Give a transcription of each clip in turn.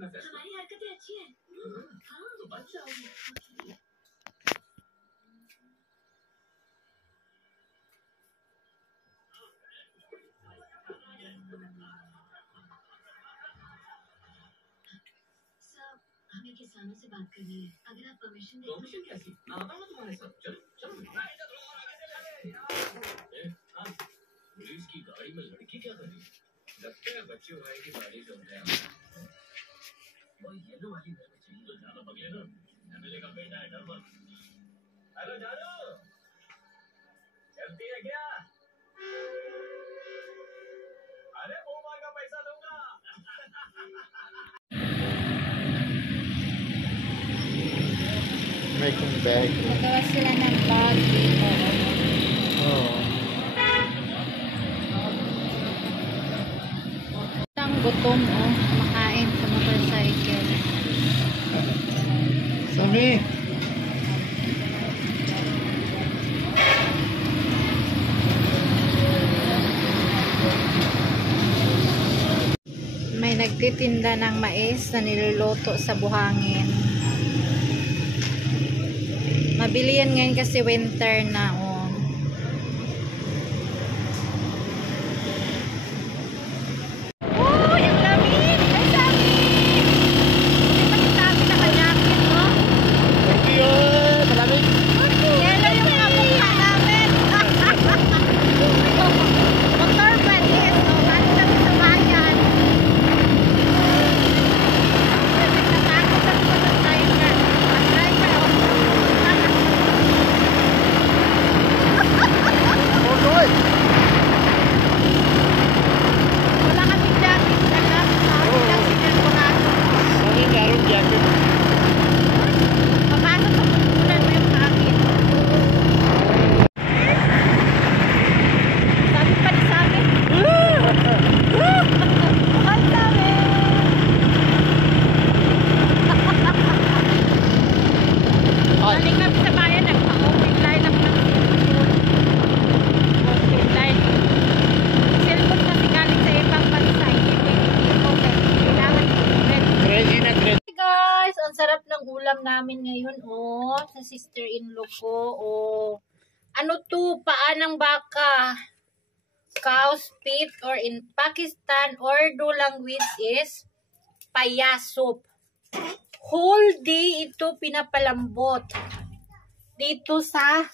मैं फैसला तुम्हारी हरकतें अच्छी हैं हाँ तो बच जाओगी हमें किसानों से बात करनी है अगर आप परमिशन दें परमिशन कैसी मैं आता हूँ तुम्हारे साथ चलो चलो हाँ पुलिस की गाड़ी में लड़की क्या कर रही है लगता है बच्चे भाई की गाड़ी से होते हैं वो येलो वाली घर में चाहिए तो ज्यादा पगले ना एमएलए का बेटा है डर मत हेलो जानो चलती है क्या अरे वो मार का पैसा दूंगा Making bag. Magawa sila ng bag dito. Oh. Ang gutom kumakain sa motorcycle. Sami. May nagtitinda ng mais na niluluto sa buhangin. Mabili yan ngayon kasi winter na Oh, yung lamig! Ang dami! Hindi pa yung dami nakajakit, no? Thank you. Malamig. Yellow yung kamukha namin. Motor ba this? Oh, galing kami sa bayan. Nagtatakot kami sa driver. Ang driver, Oh, good. wala kaming jacket. Alam, lang sinirkurado. Sami meron jacket. Papasok sa putulan mo yung akin. Sabi pa ni sabi. Ang sabi. Galing kami sa bayan, nagpa-open line ako ng cellphone. Open line. Cellphone kasi galing sa ibang bansa. Hindi open. Kailangan i-open. Crazy na crazy. Hey guys, ang sarap ng ulam namin ngayon sa sister-in-law ko. Ano to? Paa ng baka. Cow's feet, or in Pakistan, Urdu language is paya soup. Whole day ito pinapalambot dito sa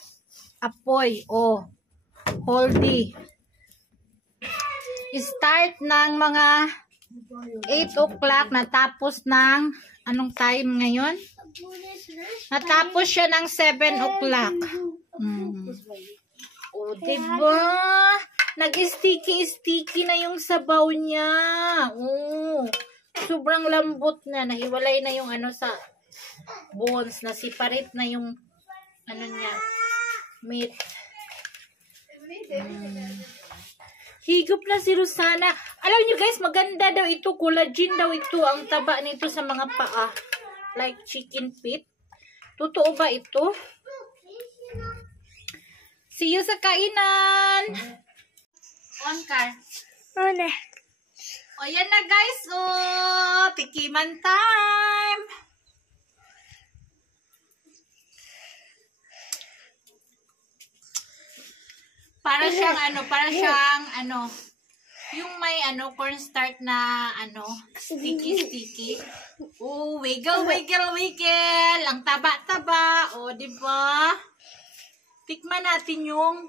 apoy. Whole day. Start ng mga 8 o'clock, natapos ng anong time ngayon? Natapos siya ng 7 o'clock. Diba? Nag-sticky na yung sabaw niya. Sobrang lambot na. Nahiwalay na yung sa bones. Nasiparate na yung niya. Meat. Higop na si Rosana. Alam nyo guys, maganda daw ito. Collagen daw ito. Ang taba nito sa mga paa. Like chicken feet. Totoo ba ito? See you sa kainan. On car. Ano? O yan na guys. Tikiman time. Para siyang yung may cornstarch na sticky. Wiggle. Ang taba-taba. Di ba? Tikman natin yung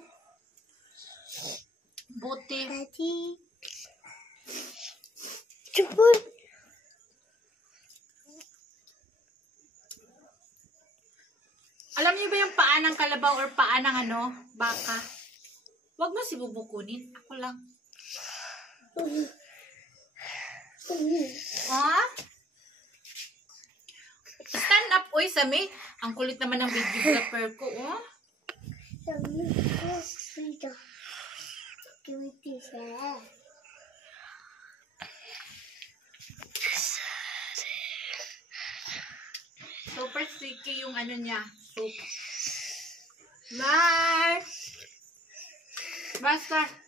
buti. Chupon. Alam niyo ba yung paa ng kalabaw or paa ng baka? Huwag mo si bubukunin. Ako lang. Stand up, Sami. Ang kulit naman ng videographer ko, Super sticky yung niya, soup. Bye! Basta.